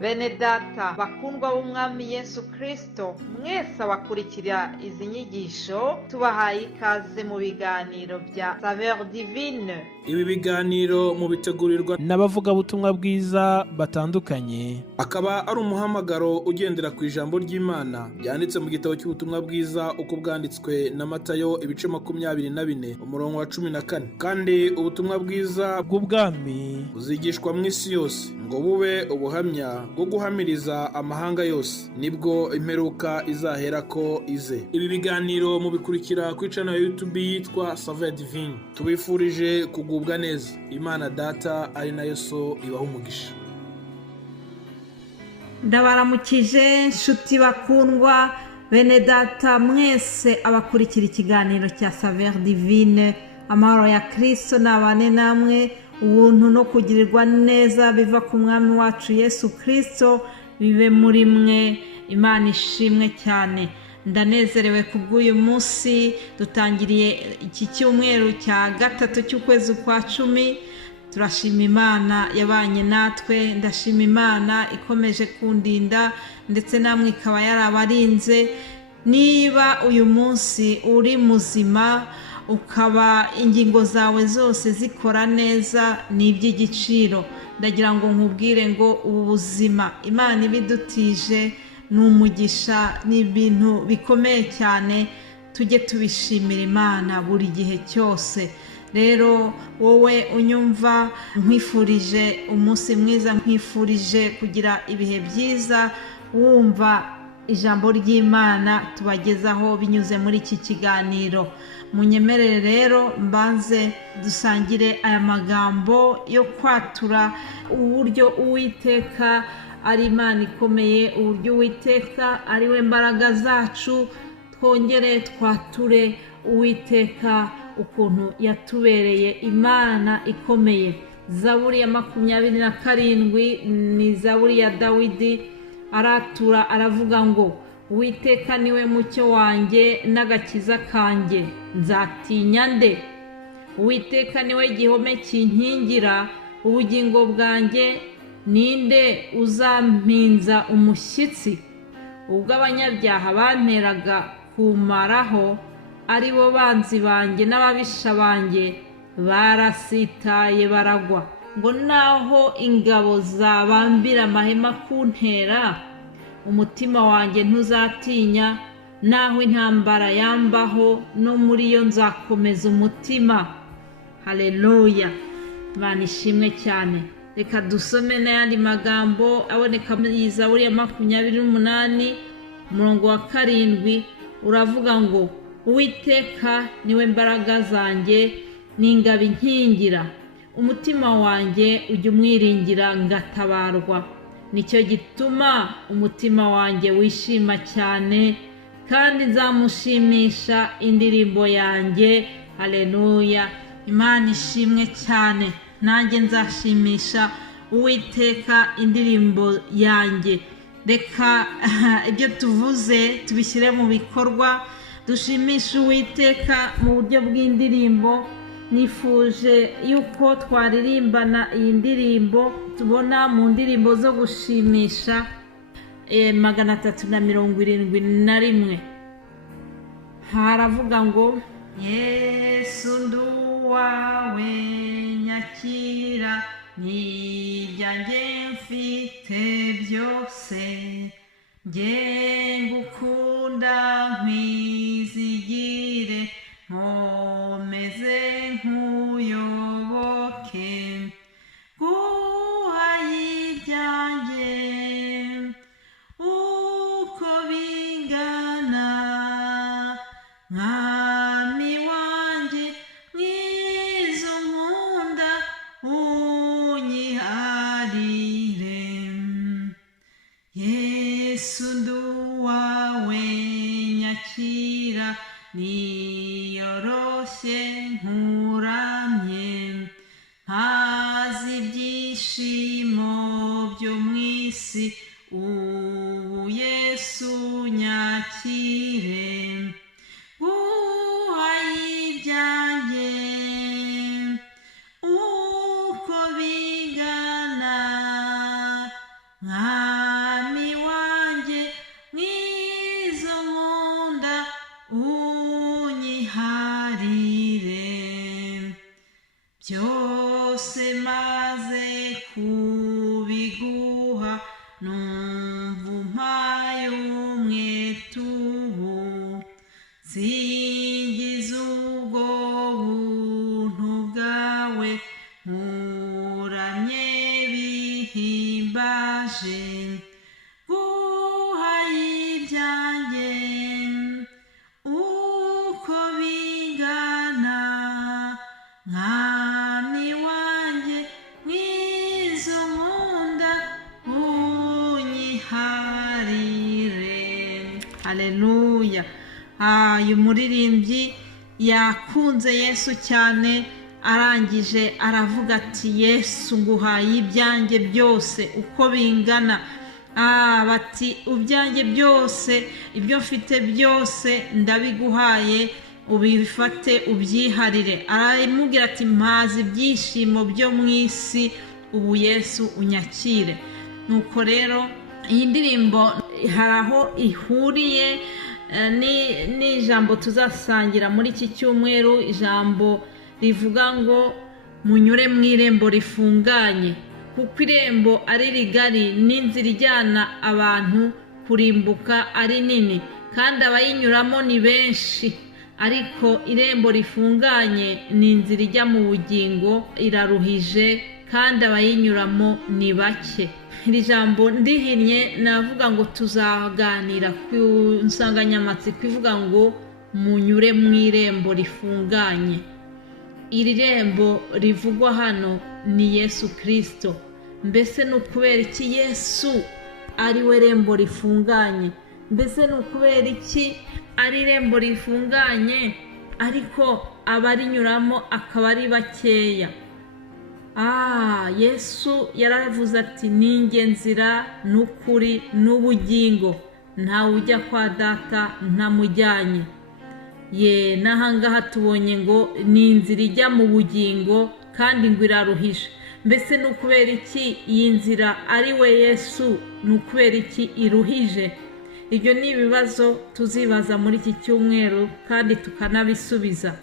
Bene data bakundwa b'umwami Yesu Kristo, mwese abakurikira izi nyigisho tubahaye ikaze mu biganiro bya Saveur Divine. Ibi biganiro mu bitegurirwa n'abavugabutumwa bwiza batandukanye, akaba ari umuhamagaro ugendera ku ijambo ry'Imana byanditse mu gitabo cy'ubutumwa bwiza uko bwanditswe na Matayo ibice 24 umurongo wa 14. Kandi ubutumwa bwiza bw'ubwami buzigishwa mu isi yose ngo bube ubuhamya bwo guhamiriza amahanga yose, nibwo imperuka izahera ko ize. Ibi biganiro mubikurikira ku channel ya YouTube yitwa Saveur Divine. Tubifurije kugubwa neza. Imana Data ari nayo So ibaha umugisha. Ndabaramukije nshuti bakundwa bene data mwese abakurikira ikiganiro cya Saveur Divine. Amahoro ya Kristo nabane namwe, ubuntu no kugirirwa neza biva ku mwami wacu Yesu Kristo bibe muri mwe. Imana ishimwe cyane. Ndanezerewe kubw'uyu munsi dutangiriye iki cyumweru cya gatatu cy'ukwezi kwa 10. Turashima Imana yabanye natwe, ndashima Imana ikomeje kundinda ndetse namwe ikaba yarabarinze. Niba uyu munsi uri muzima ukaba ingingo zawe zose zikora neza, ni iby'igiciro. Ndagira ngo nkubwire ngo ubu buzima Imana ibidutije ni umugisha, ni ibintu bikomeye cyane. Tujye tubishimira Imana buri gihe cyose. Rero wowe unyumva, nkwifurije umunsi mwiza, nkwifurije kugira ibihe byiza wumva ijambo ry'Imana tubagezaho binyuze muri iki kiganiro. Munyemerere rero mbanze dusangire aya magambo yo kwatura uburyo Uwiteka ari Imana ikomeye, uburyo Uwiteka ari we mbaraga zacu. Twongere twature Uwiteka ukuntu yatubereye Imana ikomeye. Zaburi ya 27 ni zaburi ya Dawidi. Aratura aravuga ngo Uwiteka niwe mucyo wanjye n'agakiza kanjye, nzatinya nde? Uwiteka niwe gihome kinkingira ubugingo bwanjye, ninde uzampinza umushyitsi? Ubwo abanyabyaha banteraga kumaraho, ari bo banzi banjye n'ababisha banjye, barasitaye baragwa. Ngo naho ingabo zabambira amahema kuntera, umutima wanjye ntuzatinya. Naho intambara yambaho, no muri yo nzakomeza umutima. Haleluya, Imana ishimwe cyane. Reka dusome n'ayandi magambo aboneka muri Zaburi ya 28 umurongo wa 7. Uravuga ngo Uwiteka niwe mbaraga zanjye n'ingabo inkingira, umutima wanjye ujya umwiringira ngatabarwa. Nicyo gituma umutima wanjye wishima cyane, kandi nzamushimisha indirimbo yanjye. Haleluya, Imana ishimwe cyane. Nanjye nzashimisha Uwiteka indirimbo yanjye. Reka ibyo tuvuze tubishyire mu bikorwa, dushimisha Uwiteka mu buryo bw'indirimbo. Nifuje yuko twaririmbana iyi ndirimbo tubona mu ndirimbo zo gushimisha 371. Haravuga ngo Yesu nduwawe nyakira, n'ibyanjye mfite byose, njye ngukunda nkwizigire, nkomeze nkuyoboke, guhaye ibyanjye uko bingana, mwami wanjye mwiza unkunda unyiharire. Yesu nduwawe nyakira, niyoroshye nkuramye, byose maze kubiguha, numva umpaye umwete ubu, singiza ubwo buntu bwawe, nkuramye bihimbaje, guhaye ibyanjye uko bingana, mwami wanjye mwiza unkunda, unyiharire. Haleluya. Uyu muririmbyi yakunze Yesu cyane, arangije aravuga ati Yesu nguhaye ibyanjye byose uko bingana. Bati ibyanjye byose, ibyo mfite byose ndabiguhaye, ubifate ubyiharire. Aramubwira ati mpaza ibyishimo byo mu isi, ubu Yesu unyakire. Nuko rero iyi ndirimbo hari aho ihuriye n'ijambo tuzasangira muri iki cyumweru, ijambo rivuga ngo munyure mu irembo rifunganye, kuko irembo ari rigari n'inzira ijyana abantu kurimbuka ari nini, kandi abayinyuramo ni benshi, ariko irembo rifunganye ni inzira ijya mu bugingo, iraruhije kandi abayinyuramo ni bake. Iri jambo ndihinnye navuga ngo tuzaganira ku nsanganyamatsiko ivuga ngo munyure mu irembo rifunganye. Iri rembo rivugwa hano ni Yesu Kristo. Mbese ni ukubera iki Yesu ari we rembo rifunganye? Mbese ni ukubera iki ari irembo rifunganye ariko abarinyuramo akaba ari bakeya? Yesu yaravuze ati ninjye nzira n'ukuri n'ubugingo, ntawe ujya kwa data ntamujyanye. N'ahangaha tubonye ngo ni inzira ijya mu bugingo kandi ngo iraruhije. Mbese ni ukubera iki iyi nzira ari we Yesu? Ni ukubera iki iruhije? Ibyo ni ibibazo tuzibaza muri iki cyumweru kandi tukanabisubiza.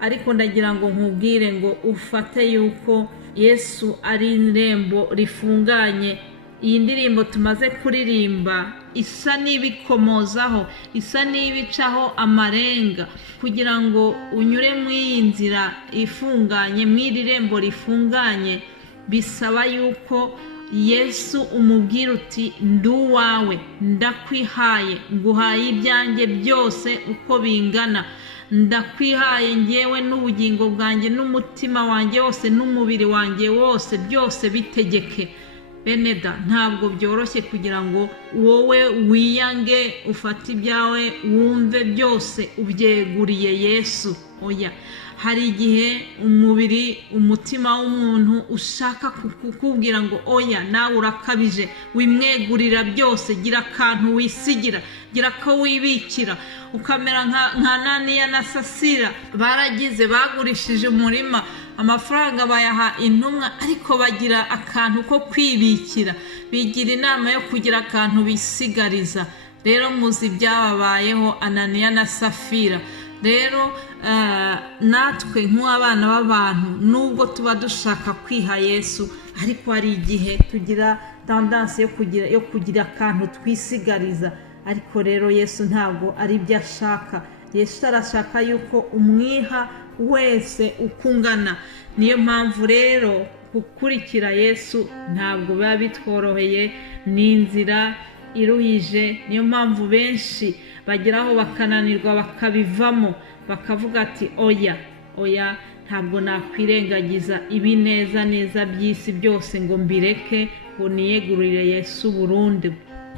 Ariko ndagira ngo nkubwire ngo ufate yuko Yesu ari irembo rifunganye. Iyi ndirimbo tumaze kuririmba isa n'ibikomozaho, isa n'ibicaho amarenga, kugira ngo unyure mu iyi nzira ifunganye, mu iri rembo rifunganye, bisaba yuko Yesu umubwira uti ndi uwawe, ndakwihaye, nguhaye ibyanjye byose uko bingana, ndakwihaye ngewe n'ubugingo bwanjye n'umutima wanjye wose n'umubiri wanjye wose, byose bitegeke. Beneda, ntabwo byoroshye kugira ngo wowe wiyange ufate ibyawe wumve byose ubyeguriye Yesu. Oya, hari igihe umubiri, umutima w'umuntu ushaka kukubwira ngo oya nawe urakabije, wimwegurira byose, gira akantu wisigira, gira ko wibikira, ukamera nka Ananiya na Safira. Bagurishije umurima, amafaranga bayaha intumwa, ariko bagira akantu ko kwibikira, bigira inama yo kugira akantu bisigariza. Rero muzi byababayeho Ananiya na Safira. Rero natwe nk'abana b'abantu, nubwo tuba dushaka kwiha Yesu, ariko hari igihe tugira tendansi yo kugira akantu twisigariza. Ariko rero Yesu ntabwo ari byo ashaka. Yesu arashaka yuko umwiha wese ukungana. Niyo mpamvu rero gukurikira Yesu ntabwo biba bitworoheye, ni inzira iruhije. Niyo mpamvu benshi bageraho bakananirwa bakabivamo, bakavuga ati oya ntabwo nakwirengagiza ibineza by'isi byose ngo mbireke, ngo niyegurire Yesu burundu.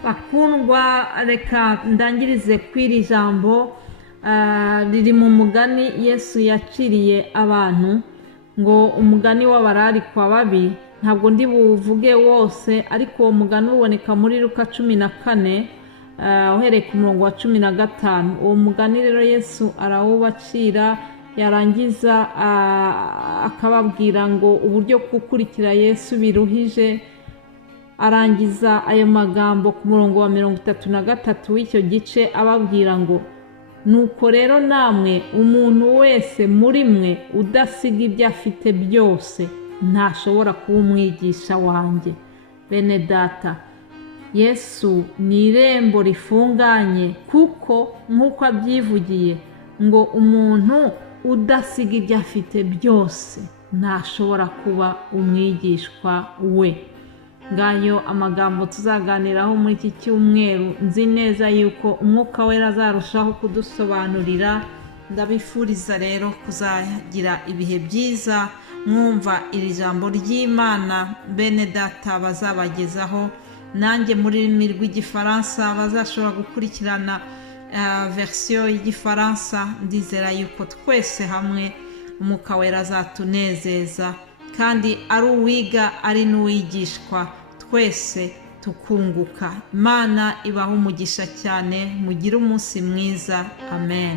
Bakundwa, reka ndangirize kw'iri jambo riri mu mugani Yesu yaciriye abantu, ngo umugani w'abararikwa babi. Ntabwo ndi buvuge wose, ariko uwo mugani uboneka muri Luka 14 uhereye ku murongo wa 15. Uwo mugani rero Yesu arawubacira, yarangiza akababwira ngo uburyo gukurikira Yesu biruhije. Arangiza ayo magambo ku murongo wa 33 w'icyo gice ababwira ngo nuko rero namwe umuntu wese muri mwe udasiga ibyo afite byose ntashobora kuba umwigisha wanjye. Bene data, Yesu ni irembo rifunganye, kuko nk'uko abyivugiye ngo umuntu udasiga ibyo afite byose ntashobora kuba umwigishwa we. Ngayo amagambo tuzaganiraho muri iki cyumweru. Nzi neza yuko umwuka wera azarushaho kudusobanurira. Ndabifuriza rero kuzagira ibihe byiza mwumva iri jambo ry'Imana bene data bazabagezaho, nanjye muri rurimi rw'igifaransa bazashobora gukurikirana verisiyo y'igifaransa. Ndizera yuko twese hamwe umwuka wera azatunezeza, kandi ari uwiga ari n'uwigishwa, twese tukunguka. Imana ibahe umugisha cyane, mugire umunsi mwiza. Amen.